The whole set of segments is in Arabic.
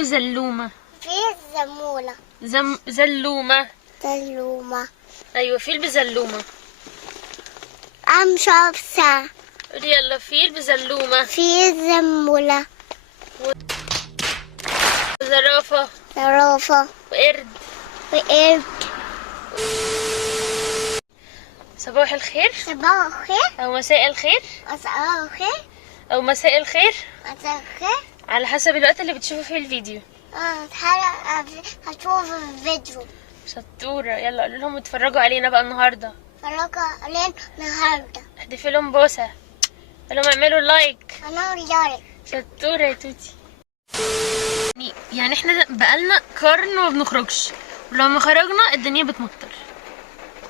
الفيل بزلومة. فيل زمولة. زلومة. زلومة. ايوه فيل بزلومة. شمسة. قولي يلا فيل بزلومة. فيل زمولة. زرافة. زرافة. وقرد. وقرد. صباح الخير. صباح الخير. او مساء الخير. صباح الخير. او مساء الخير. مساء الخير. على حسب الوقت اللي بتشوفوا فيه الفيديو. هتشوف الفيديو. شطورة. يلا قولوا لهم اتفرجوا علينا بقى النهاردة. اتفرجوا علينا النهاردة. احدفي لهم بوسة. قول لهم اعملوا لايك. انا لايك. شطورة يا توتي. يعني احنا بقالنا قرن وما بنخرجش، ولما خرجنا الدنيا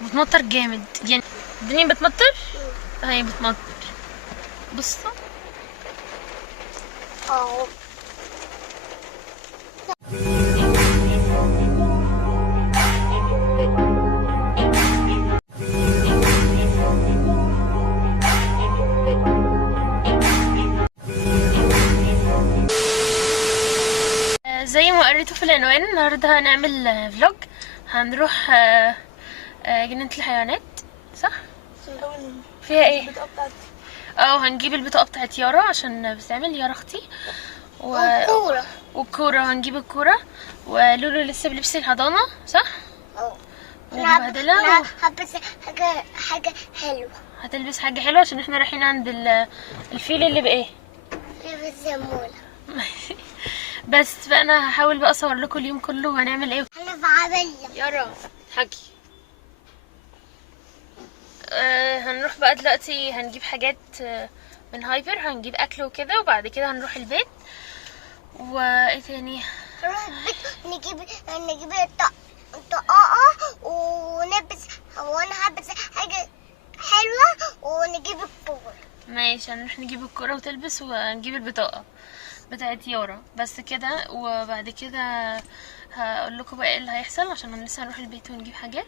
بتمطر جامد. يعني الدنيا بتمطر. هي بتمطر. بصوا اه زي ما قريته في العنوان النهارده هنعمل فلوج. هنروح جنينة الحيوانات، صح؟ فيها ايه؟ هنجيب البطاقة بتاعت يارا عشان بتعمل يارا اختي والكورة. هنجيب الكورة. ولولو لسه بلبس الحضانة، صح؟ ومبهدلة هلبس حاجة حلوة. هتلبس حاجة حلوة عشان احنا رايحين عند الفيل اللي بايه؟ في الزمولة. بس بقى انا هحاول بقى اصور لكم اليوم كله وهنعمل ايه. انا بعمل يارا حكي. هنروح بقى دلوقتي هنجيب حاجات من هايبر، هنجيب اكل وكده، وبعد كده هنروح البيت. وايه تاني؟ نروح البيت نجيب الطاقة ونلبس، وانا هلبس حاجة حلوة ونجيب الكورة. ماشي هنروح نجيب الكورة وتلبس ونجيب البطاقة بتاعت يارا بس كده. وبعد كده هقول لكم بقى ايه اللي هيحصل عشان انا لسه هنروح البيت ونجيب حاجات.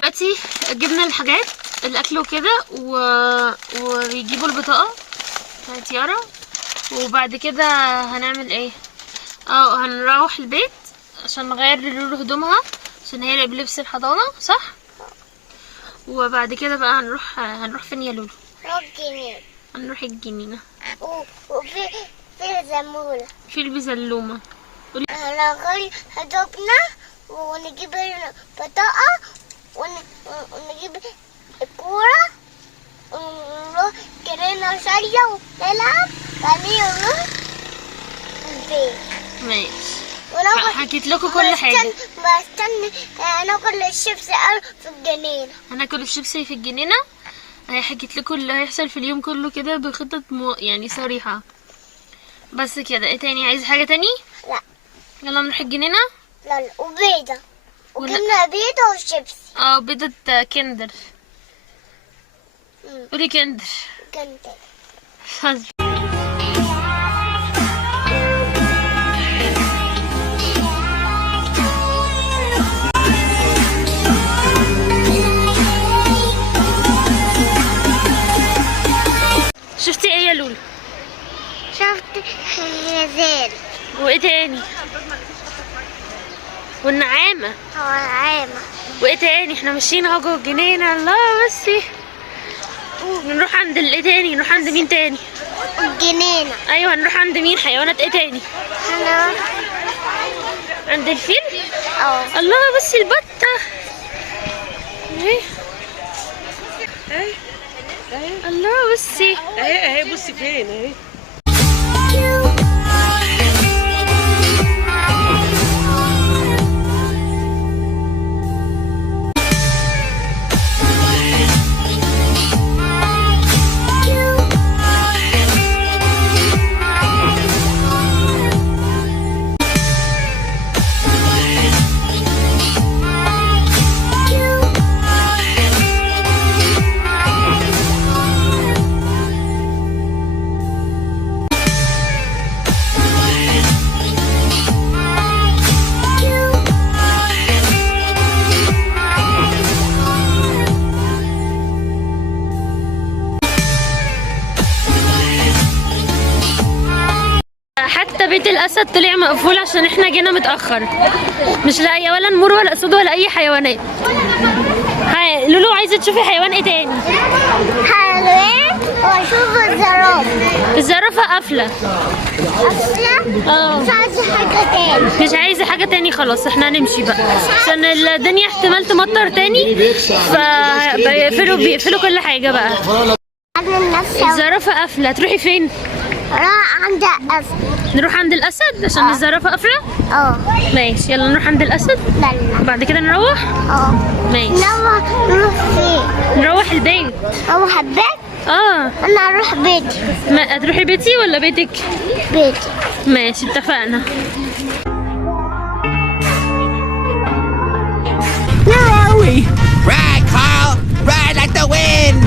دلوقتي جبنا الحاجات الاكل وكده وبيجيبوا البطاقة بتاعت يارا. وبعد كده هنعمل ايه؟ هنروح البيت عشان نغير لولو هدومها عشان هي بلبس الحضانة، صح؟ وبعد كده بقى هنروح فين يا لولو؟ الجنينة. هنروح الجنينة. وفي الزمولة. في البزلومة. هنغير هدومنا ونجيب البطاقة ونجيب الكورة ونروح جنينة شوية ونلعب، بعدين نروح البيت. ماشي حكيت لكم كل حاجة. بستنى ناكل الشيبسي في الجنينة. هناكل الشيبسي في الجنينة. حكيت لكم اللي هيحصل في اليوم كله كده بخطط يعني صريحة. بس كده. ايه تاني؟ عايز حاجة تاني؟ لا. يلا نروح الجنينة. لا وبيضة وجبنا بيضة وشيبسي. بيضة كندر. قولي كندر. كندر. شفتي ايه يا لولو؟ شفت غزال. وايه تاني؟ والنعامة. نعامة. وايه تاني؟ احنا ماشيين اهو جوه الجنينة. الله بصي. نروح عند ايه تاني؟ نروح عند مين تاني؟ الجنينة. ايوه هنروح عند مين؟ حيوانات ايه تاني؟ عند الفيل. الله بصي البطة اهي. الله بصي اهي بصي فين اهي. بيت الاسد طلع مقفول عشان احنا جينا متاخر، مش لاقيه ولا نمور ولا اسود ولا اي حيوانات. هاي لولو، عايزه تشوفي حيوان ايه تاني؟ حيوان واشوف الزرافة. الزرافه قافله. قافلة؟ مش عايزة حاجة تاني. مش عايزه حاجه تاني، خلاص احنا هنمشي بقى عشان الدنيا احتمال تمطر تاني، بيقفلوا كل حاجه بقى. أعمل نفسي الزرافه قافله. تروحي فين؟ راح عند الأسد. نروح عند الاسد عشان الزرافه قافله. ماشي، يلا نروح عند الاسد لا وبعد كده نروح. ماشي. نروح فين؟ نروح البيت. أروح البيت؟ أنا أروح بيتي. هتروحي بيتي ولا بيتك؟ بيتي. ماشي، اتفقنا. Where are we? Ride, Carl! Ride like the wind!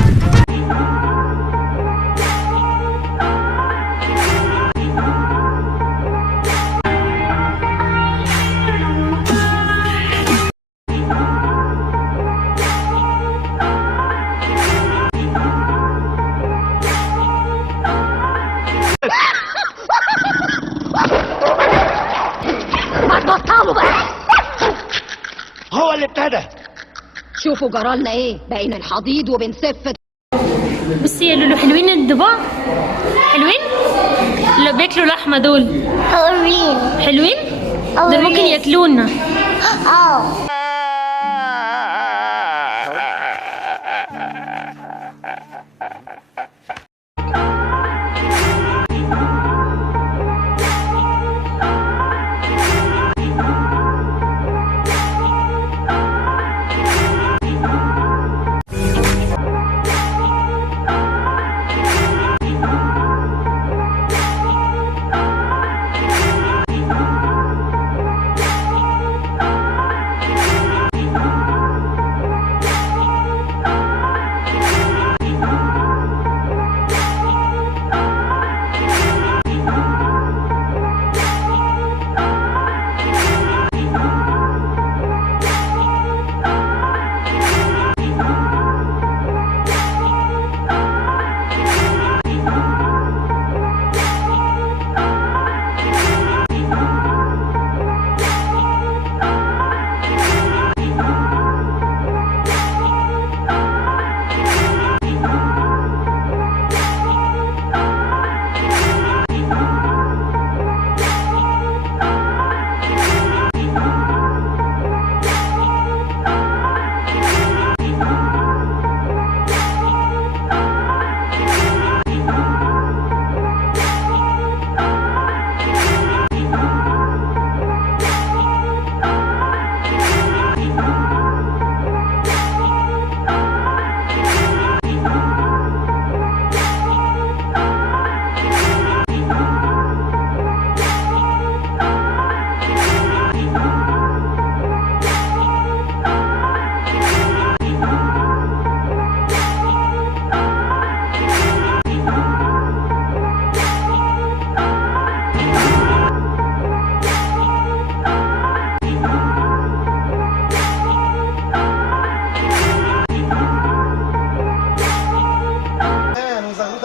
هو اللي ابتدى. شوفوا جرالنا ايه، بقينا الحضيض وبنسف. بصي يا لولو، حلوين الضباع؟ حلوين؟ اللي بياكلوا لحمه دول حلوين. حلوين؟ دول ممكن ياكلونا.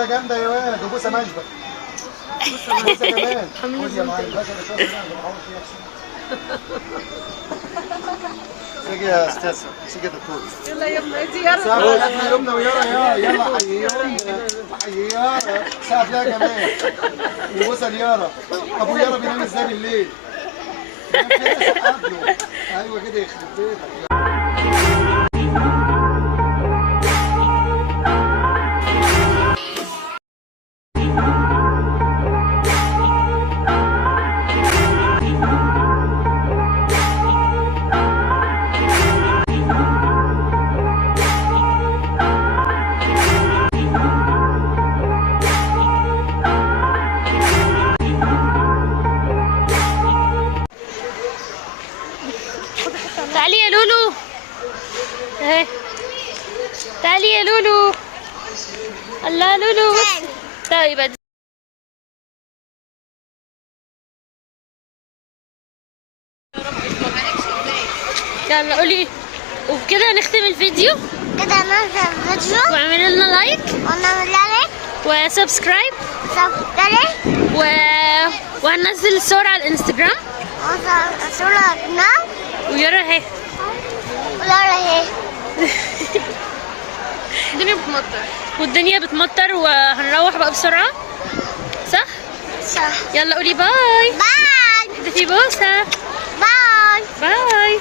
جامده يا واد، وبوسه مشبك. بوسه كمان. خد يا معلم باشا، سيجي يا استاذ، سيجي يا دكتور. يلا يا ابني دي يارا. سقف يا يمنى ويارا، يلا حييهم حييارا، سقف لها كمان. وبوسه ليارا. ابو يارا بينام ازاي بالليل؟ بينام كده سقف له. ايوه كده يخرب بيتك. تعالي يا لولو. اهي تعالي يا لولو. الله لولو بص. طيب يلا قولي، وبكده نختم الفيديو. كده ننزل الفيديو واعملوا لنا لايك ونعمل لايك وسبسكرايب وسبسكرايب و وهننزل الصور على الانستجرام. صورة ويارا اهي. ولا اهي. الدنيا بتمطر. والدنيا بتمطر وهنروح بقى بسرعة. صح؟ صح. يلا قولي باي. باي. اديتي بوسة. باي. باي.